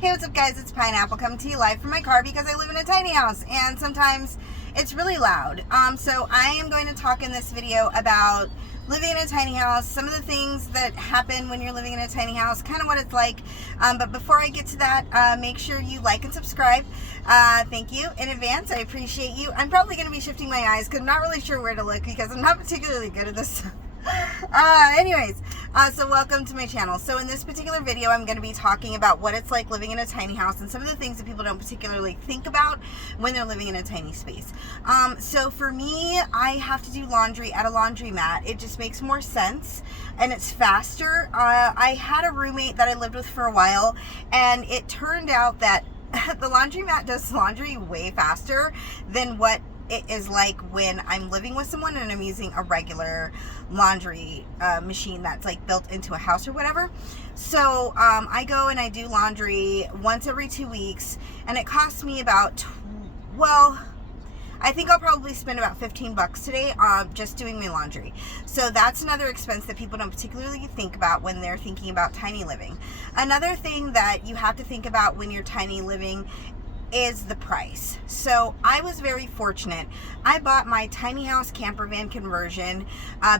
Hey, what's up guys? It's Pineapple coming to you live from my car because I live in a tiny house and sometimes it's really loud. So I am going to talk in this video about living in a tiny house, some of the things that happen when you're living in a tiny house, kind of what it's like. But before I get to that, make sure you like and subscribe. Thank you in advance. I appreciate you. I'm probably going to be shifting my eyes because I'm not really sure where to look because I'm not particularly good at this. So welcome to my channel. So in this particular video, I'm going to be talking about what it's like living in a tiny house and some of the things that people don't particularly think about when they're living in a tiny space. So for me, I have to do laundry at a laundromat. It just makes more sense and it's faster. I had a roommate that I lived with for a while, and it turned out that the laundromat does laundry way faster than what it is like when I'm living with someone and I'm using a regular laundry machine that's like built into a house or whatever. So I go and I do laundry once every 2 weeks, and it costs me about, I think I'll probably spend about $15 today just doing my laundry. So that's another expense that people don't particularly think about when they're thinking about tiny living. Another thing that you have to think about when you're tiny living is the price. So I was very fortunate. I bought my tiny house camper van conversion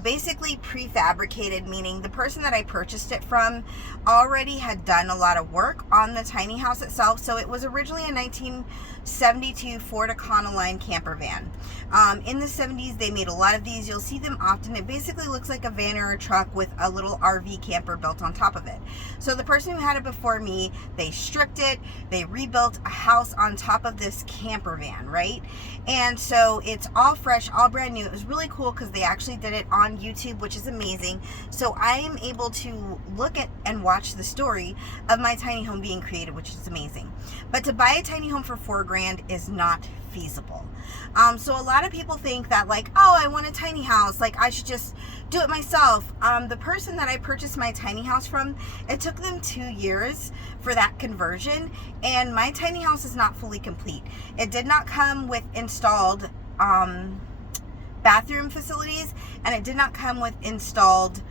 basically prefabricated, meaning the person that I purchased it from already had done a lot of work on the tiny house itself. So it was originally a 1972 Ford Econoline camper van. In the 70s, they made a lot of these. You'll see them often. It basically looks like a van or a truck with a little RV camper built on top of it. So the person who had it before me, they stripped it, they rebuilt a house on top of this camper van, right? And so it's all fresh, all brand new. It was really cool because they actually did it on YouTube, which is amazing. So I am able to look at and watch the story of my tiny home being created, which is amazing. But to buy a tiny home for $4,000 is not feasible. So a lot of people think that like, oh, I want a tiny house, like I should just do it myself. The person that I purchased my tiny house from, it took them 2 years for that conversion, and my tiny house is not fully complete. It did not come with installed bathroom facilities, and it did not come with installed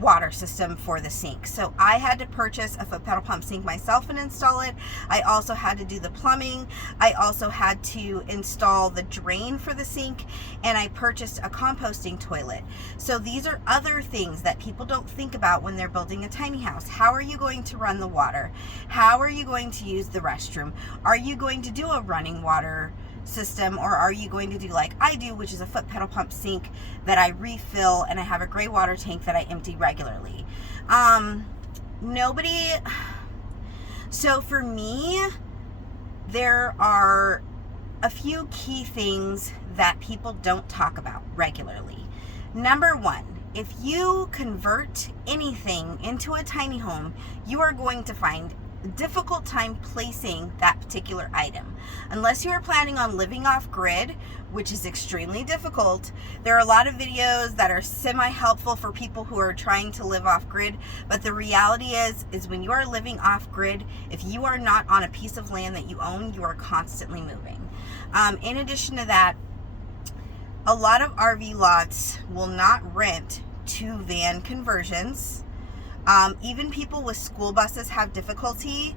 water system for the sink. So I had to purchase a foot pedal pump sink myself and install it. I also had to do the plumbing. I also had to install the drain for the sink, and I purchased a composting toilet. So these are other things that people don't think about when they're building a tiny house. How are you going to run the water? How are you going to use the restroom? Are you going to do a running water system, or are you going to do like I do, which is a foot pedal pump sink that I refill, and I have a gray water tank that I empty regularly? So for me, there are a few key things that people don't talk about regularly. Number one, if you convert anything into a tiny home, you are going to find difficult time placing that particular item. Unless you are planning on living off grid, which is extremely difficult. There are a lot of videos that are semi-helpful for people who are trying to live off grid, but the reality is when you are living off grid, if you are not on a piece of land that you own, you are constantly moving. In addition to that, a lot of RV lots will not rent to van conversions. Even people with school buses have difficulty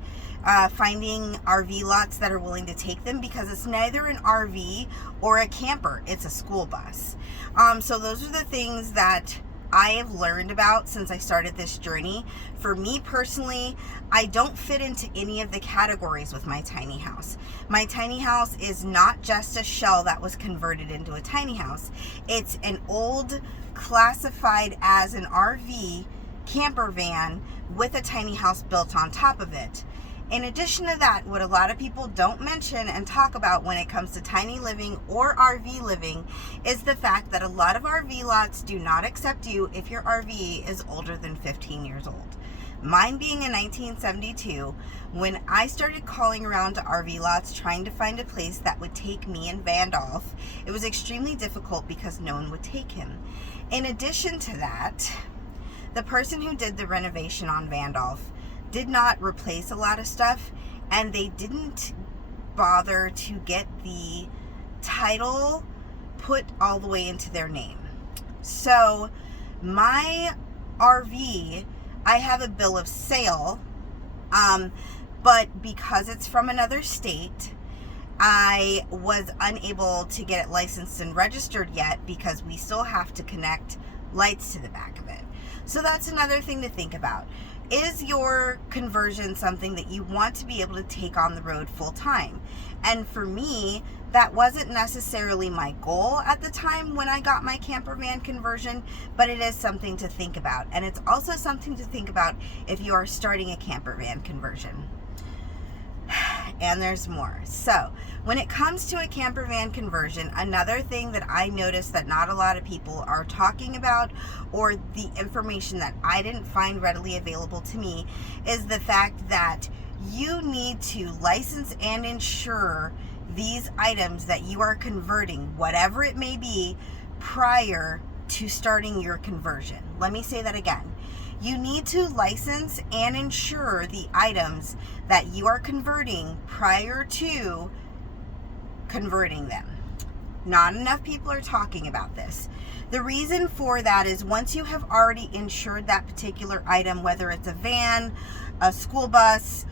finding RV lots that are willing to take them because it's neither an RV or a camper, it's a school bus. So those are the things that I have learned about since I started this journey. For me personally, I don't fit into any of the categories with my tiny house. My tiny house is not just a shell that was converted into a tiny house. It's an old, classified as an RV camper van with a tiny house built on top of it. In addition to that, what a lot of people don't mention and talk about when it comes to tiny living or RV living is the fact that a lot of RV lots do not accept you if your RV is older than 15 years old. Mine being in 1972, when I started calling around to RV lots trying to find a place that would take me and Vandolph, it was extremely difficult because no one would take him. In addition to that, the person who did the renovation on Vandolph did not replace a lot of stuff, and they didn't bother to get the title put all the way into their name. So my RV, I have a bill of sale But because it's from another state, I was unable to get it licensed and registered yet because we still have to connect lights to the back of it. So that's another thing to think about. Is your conversion something that you want to be able to take on the road full time? And for me, that wasn't necessarily my goal at the time when I got my camper van conversion, but it is something to think about. And it's also something to think about if you are starting a camper van conversion. And there's more. So when it comes to a camper van conversion, another thing that I noticed that not a lot of people are talking about, or the information that I didn't find readily available to me, is the fact that you need to license and insure these items that you are converting, whatever it may be, prior to starting your conversion. Let me say that again. You need to license and insure the items that you are converting prior to converting them. Not enough people are talking about this. The reason for that is once you have already insured that particular item, whether it's a van, a school bus,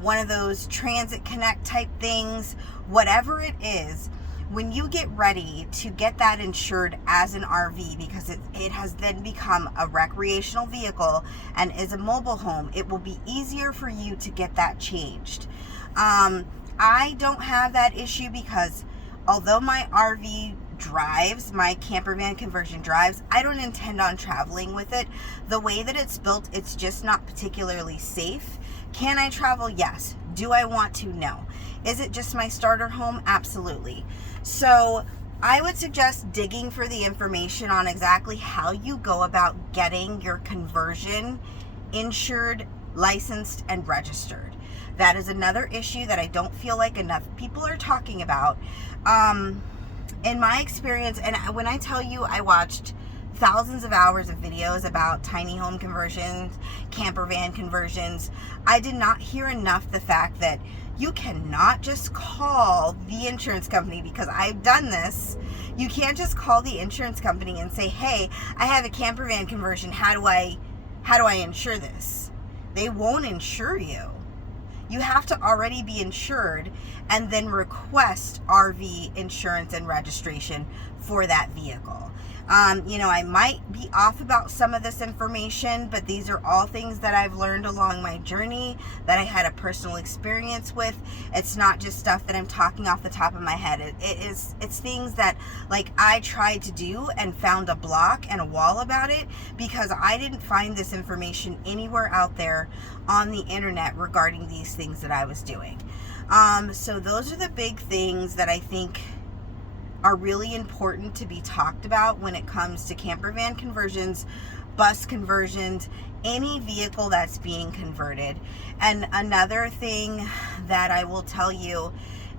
one of those Transit Connect type things, whatever it is, when you get ready to get that insured as an RV, because it has then become a recreational vehicle and is a mobile home, it will be easier for you to get that changed. I don't have that issue because although my RV drives, my camper van conversion drives, I don't intend on traveling with it. The way that it's built, it's just not particularly safe. Can I travel? Yes. Do I want to? No. Is it just my starter home? Absolutely. So I would suggest digging for the information on exactly how you go about getting your conversion insured, licensed, and registered. That is another issue that I don't feel like enough people are talking about. In my experience, and when I tell you I watched thousands of hours of videos about tiny home conversions, camper van conversions, I did not hear enough the fact that you cannot just call the insurance company, because I've done this. You can't just call the insurance company and say, hey, I have a camper van conversion. How do I insure this? They won't insure you. You have to already be insured and then request RV insurance and registration for that vehicle. I might be off about some of this information, but these are all things that I've learned along my journey that I had a personal experience with. It's not just stuff that I'm talking off the top of my head. It's things that I tried to do and found a block and a wall about it because I didn't find this information anywhere out there on the internet regarding these things that I was doing. So those are the big things that I think are really important to be talked about when it comes to camper van conversions, bus conversions, any vehicle that's being converted. And another thing that I will tell you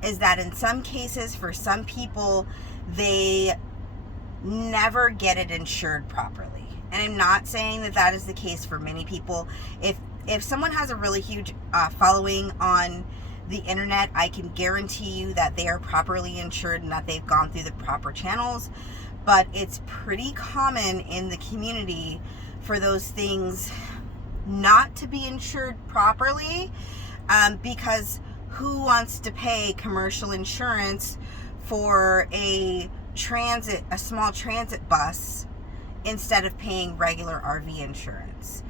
is that in some cases, for some people, they never get it insured properly. And I'm not saying that that is the case for many people. If someone has a really huge following on the internet, I can guarantee you that they are properly insured and that they've gone through the proper channels. But it's pretty common in the community for those things not to be insured properly, because who wants to pay commercial insurance for a small transit bus instead of paying regular RV insurance?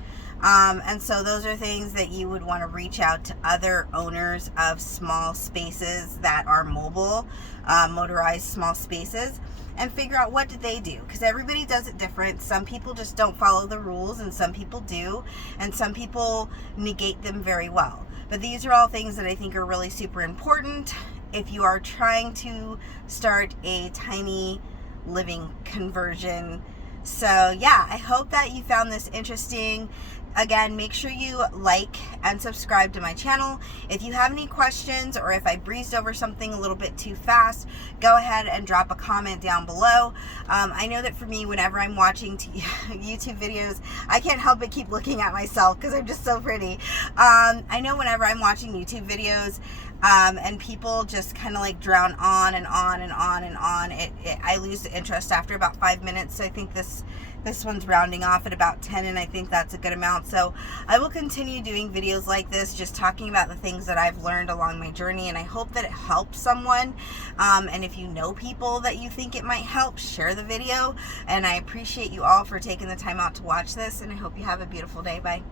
And so those are things that you would want to reach out to other owners of small spaces that are mobile, motorized small spaces, and figure out what did they do, because everybody does it different. Some people just don't follow the rules, and some people do, and some people negate them very well. But these are all things that I think are really super important if you are trying to start a tiny living conversion. So yeah, I hope that you found this interesting. Again, make sure you like and subscribe to my channel. If you have any questions, or if I breezed over something a little bit too fast, go ahead and drop a comment down below. I know that for me, whenever I'm watching YouTube videos, I can't help but keep looking at myself because I'm just so pretty. I know whenever I'm watching YouTube videos, and people just kind of drown on and on and on and on, I lose the interest after about 5 minutes. So I think this This one's rounding off at about 10, and I think that's a good amount. So I will continue doing videos like this, just talking about the things that I've learned along my journey, and I hope that it helps someone. And if you know people that you think it might help, share the video. And I appreciate you all for taking the time out to watch this, and I hope you have a beautiful day. Bye.